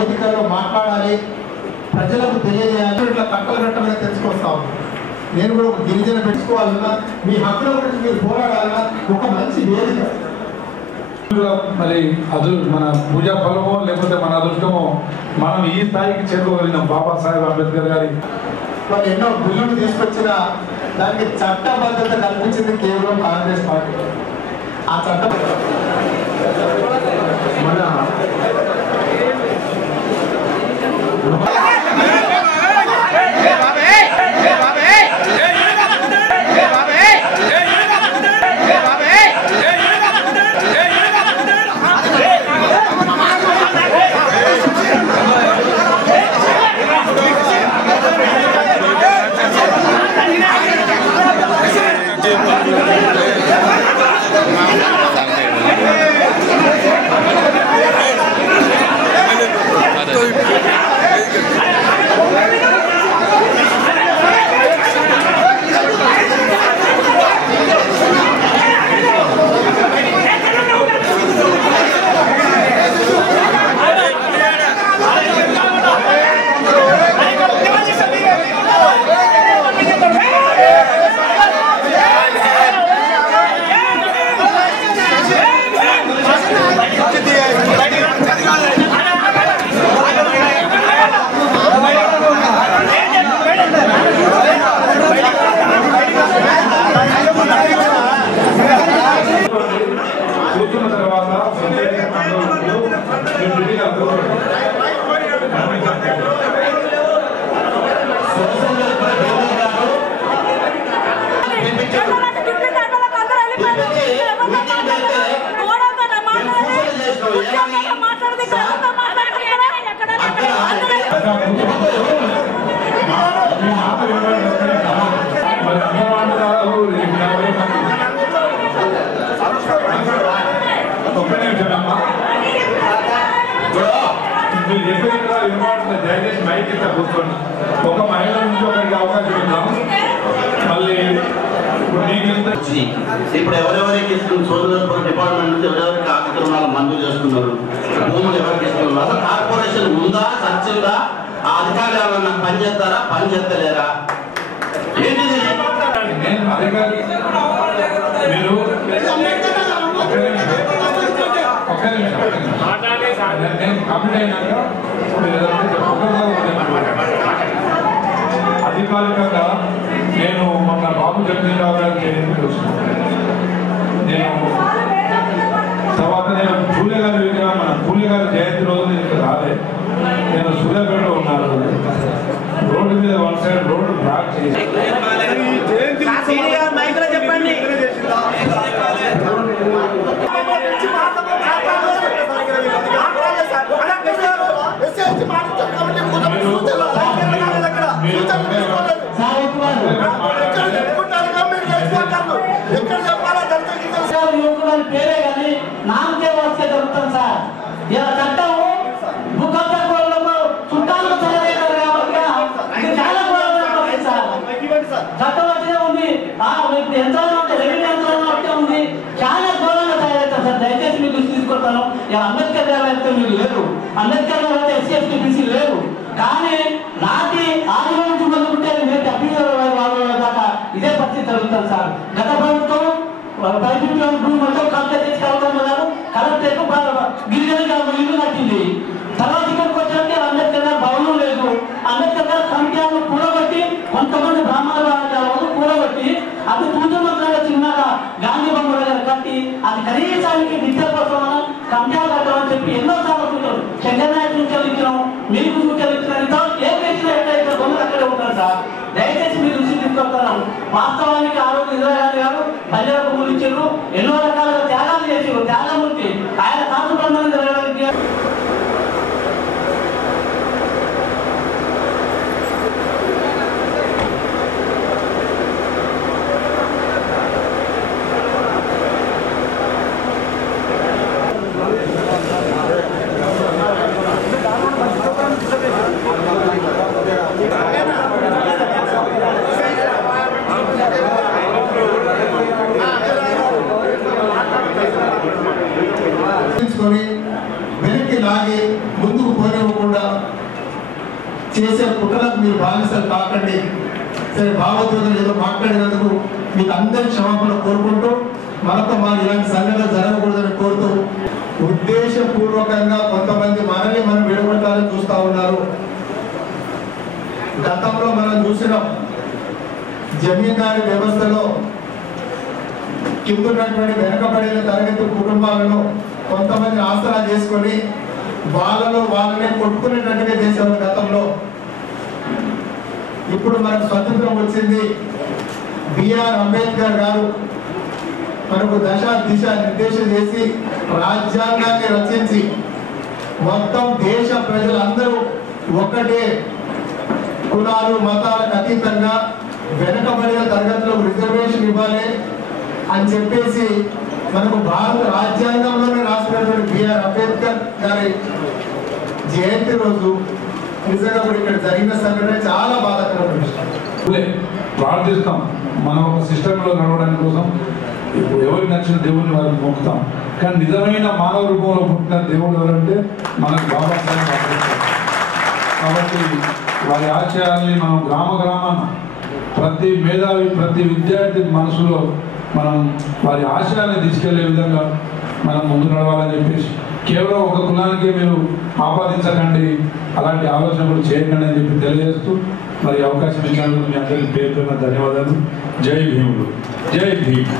వేదికలో మాట్లాడాలి, ప్రజలకు తెలియజేయాలి. ఇట్లా కట్టలు కట్టమని తెలుసుకొస్తా ఉన్నాం. నేను కూడా ఒక గిరిజన పెట్టుకోవాలన్నా, మీ హక్కుల గురించి మీరు పోరాడాలన్నా ఒక మంచి వేదిక. మరి మన పూజా ఫలమో లేకపోతే మన అదృష్టమో మనం ఈ స్థాయికి చేరుకోగలిగినాం. బాబాసాహెబ్ అంబేద్కర్ గారి వాళ్ళు ఎన్నో బిల్లులు తీసుకొచ్చిన దానికి చట్టబద్ధత కల్పించింది కేవలం కాంగ్రెస్ పార్టీ. ఆ చట్టం మన దయచేసి మైక్ ఇట్లా కూర్చోండి. ఒక మహిళ నుంచి ఒకరికి అవకాశం ఇద్దాం. మళ్ళీ ఇప్పుడు ఎవరెవరికి సోదరుల డిపార్ట్మెంట్ నుంచి ఎవరెవరికి ఆర్థిక రుణాలు మంజూరు చేస్తున్నారు, భూములు ఎవరికి ఇస్తున్నారు, అసలు కార్పొరేషన్ ఉందా, చర్చిందా, ఆ అధికారులు ఎవరన్నా పని చేస్తారా, పని చేస్తలేరా, ఏంటిది? మీరు అధికారికంగా నేను మొన్న బాబు జగదీశ్వరరావు గారి జయంతికి వచ్చినాను. నేను తర్వాత నేను పూలే గారి మన పూలే గారి జయంతి రోజు నేను రాలే. నేను సూర్యాపేటలో ఉన్నాను. రోడ్డు మీద వన్ సైడ్ రోడ్డు బ్లాక్ చేసి చెప్పండి. పేరే కానీ నామకే వస్తే దొరుకుతాం సార్. ఇలా చట్టం భూకబ్జా కోరడంలో చుట్టాలకు చదవలేదు కాబట్టి ఇది చాలా గౌరవం సార్. చట్టం వచ్చే ఉంది, యంత్రాలు ఉంటే రెవెన్యూ యంత్రాలు ఒకటే ఉంది, చాలా గౌరవంగా తయారవుతాం సార్. దయచేసి మీకు దృష్టి తీసుకొస్తాను. అంబేద్కర్ గారు అయితే మీరు లేరు, అంబేద్కర్ గారు అయితే ఎస్సీ ఎస్టీ బీసీ లేరు. కానీ నాటి ఆదిలో నుంచి మొదలుకుంటే మీరు డబ్బు దాకా ఇదే పరిస్థితి జరుగుతుంది సార్. గత ప్రభుత్వం మొత్తం కలెక్టర్ చేసి కలెక్టర్ గిరిజన ఇల్లు కట్టింది. తర్వాత ఇక్కడికి వచ్చాక అంబేద్కర్ గారు భవనం లేదు. అంబేద్కర్ గారు కమిటీలను కూడబట్టి కొంతమంది బ్రాహ్మణ వాళ్ళు కూడబట్టి అది పూజమంత్రంగా చిన్నగా గాంధీ బొమ్మ దగ్గర కట్టి అది కనీసానికి విద్య కోసం కమిటీలు కట్టమని చెప్పి ఎన్నో సార్లు చంద్రనాయకు సూచనలు మీకు సూచనలు ఇచ్చిన ఏ వేసిన ఎక్కడైతే బొమ్మలు అక్కడే ఉంటారు సార్. దయచేసి మీరు దృష్టి తీసుకొస్తాను. వాస్తవానికి ఆ రోజు ఇందిరాగాంధీ గారు బహిరంగ భూములు ఇచ్చారు, ఎన్నో రకాలుగా త్యాగాలు చేసారు. త్యాగమూర్తి ఆయన కాసుపడమని జరగడానికి చేసే కుట్రలకు మీరు బానిసలు కాకండి. సరే, భావోద్వేగం ఏదో మాట్లాడినందుకు మీకు అందరి క్షమాపణ కోరుకుంటూ మనతో ఇలాంటి సంఘటన జరగకూడదని కోరుతూ, ఉద్దేశపూర్వకంగా కొంతమంది మనల్ని మనం విడగొట్టాలని చూస్తూ ఉన్నారు. గతంలో మనం చూసినాం, జమీందారీ వ్యవస్థలో కిందున్నటువంటి వెనుకబడిన తరగతి కుటుంబాలను కొంతమంది ఆసరా చేసుకొని వాళ్ళలో వాళ్ళనే కొట్టుకునేటట్టుగా చేసేవారు గతంలో. ఇప్పుడు మనకు స్వతంత్రం వచ్చింది. బిఆర్ అంబేద్కర్ గారు మనకు దశ దిశ నిర్దేశం చేసి రాజ్యాంగాన్ని రచించి మొత్తం దేశ ప్రజలందరూ ఒక్కటే, కులాలు మతాలకు అతీతంగా వెనుకబడిన తరగతులకు రిజర్వేషన్ ఇవ్వాలి అని చెప్పేసి మనకు భారత రాజ్యాంగంలోనే రాసినటువంటి బిఆర్ అంబేద్కర్ గారి జయంతి రోజు నిజంగా కూడా ఇక్కడ జరిగిన సంఘటన చాలా బాధాకరమైన విషయం. ప్రార్థిస్తాం, మనం ఒక సిస్టంలో నడవడానికి కోసం ఎవరికి నచ్చిన దేవుడిని వారికి మొక్కుతాం. కానీ నిజమైన మానవ రూపంలో పుట్టిన దేవుడు ఎవరంటే మనకు బాబాసాహెబ్ అంబేద్కర్. కాబట్టి వారి ఆశయాల్ని మనం గ్రామాన ప్రతి మేధావి ప్రతి విద్యార్థి మనసులో మనం వారి ఆశయాన్ని తీసుకెళ్లే విధంగా మనం ముందు నడవాలని చెప్పేసి, కేవలం ఒక కులానికే మీరు ఆపాదించకండి, అలాంటి ఆలోచన కూడా చేయకండి అని చెప్పి తెలియజేస్తూ మరి అవకాశం ఇచ్చినందుకు మీ అందరికీ పేరు ధన్యవాదాలు. జై భీముడు, జై భీమ్.